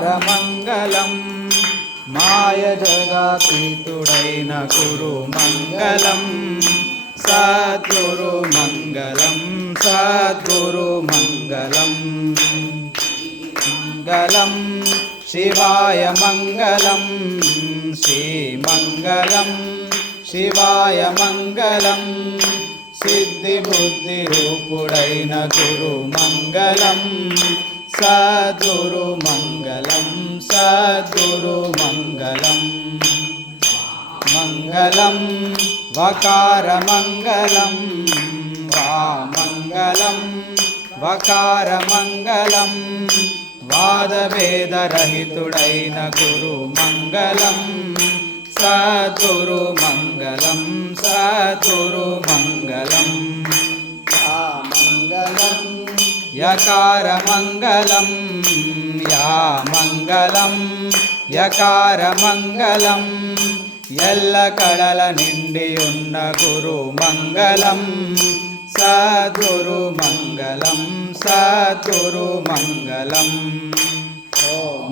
మంగళం మాయ జగాతీతుడైన గురు మంగళం సద్గురు మంగళం సద్గురు మంగళం మంగళం శివాయ మంగళం శ్రీమంగళం శివాయ మంగళం సిద్ధి బుద్ధి రూపుడైన గురు మంగళం సద్గురు మంగళం సద్గురు మంగళం మంగళం వకార మంగళం వామంగళం వకార మంగళం వాదభేదరహితుడైన గురు మంగళం సద్గురు మంగళం సద్గురు మంగళం మంగళం యకార మంగళం యా మంగళం యకార మంగళం ఎల్ల కళల నిండి ఉన్న గురు మంగళం సద్గురు మంగళం సద్గురు మంగళం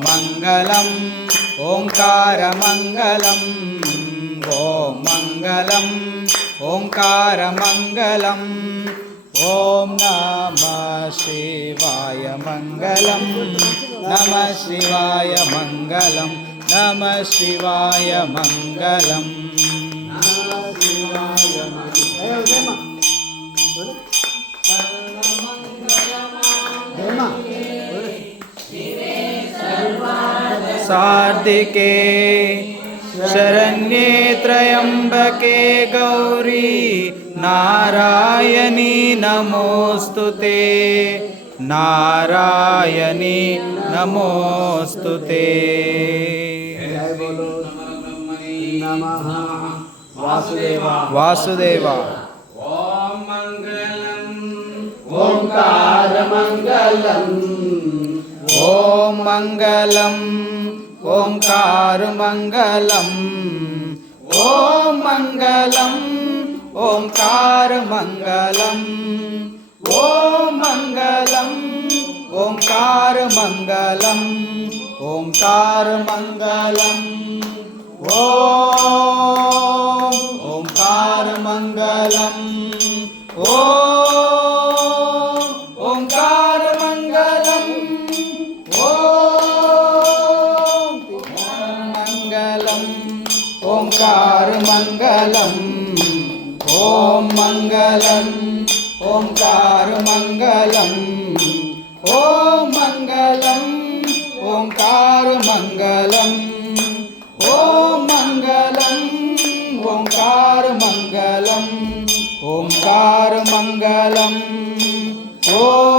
మంగళం ఓంకార మంగళం ఓం మంగళం ఓంకార మంగళం ఓం నమః శివాయ మంగళం నమః శివాయ మంగళం నమః శివాయ మంగళం सार्धिके शरण्ये त्र्यम्बके गौरी नारायणी नमोस्तुते नारायणी नमोस्तुते नमः वासुदेवा ओम मंगलम ओंकार मंगलम ओम मंगलम ओंकार मंगलम ओम मंगलम ओंकार मंगलम ओम मंगलम ओंकार मंगलम ओंकार मंगलम ओम ओंकार मंगलम ओम ओंकार मंगलम ओंकार मंगलम ओम मंगलम ओंकार मंगलम ओम मंगलम ओंकार मंगलम ओम मंगलम ओंकार मंगलम ओंकार मंगलम ओम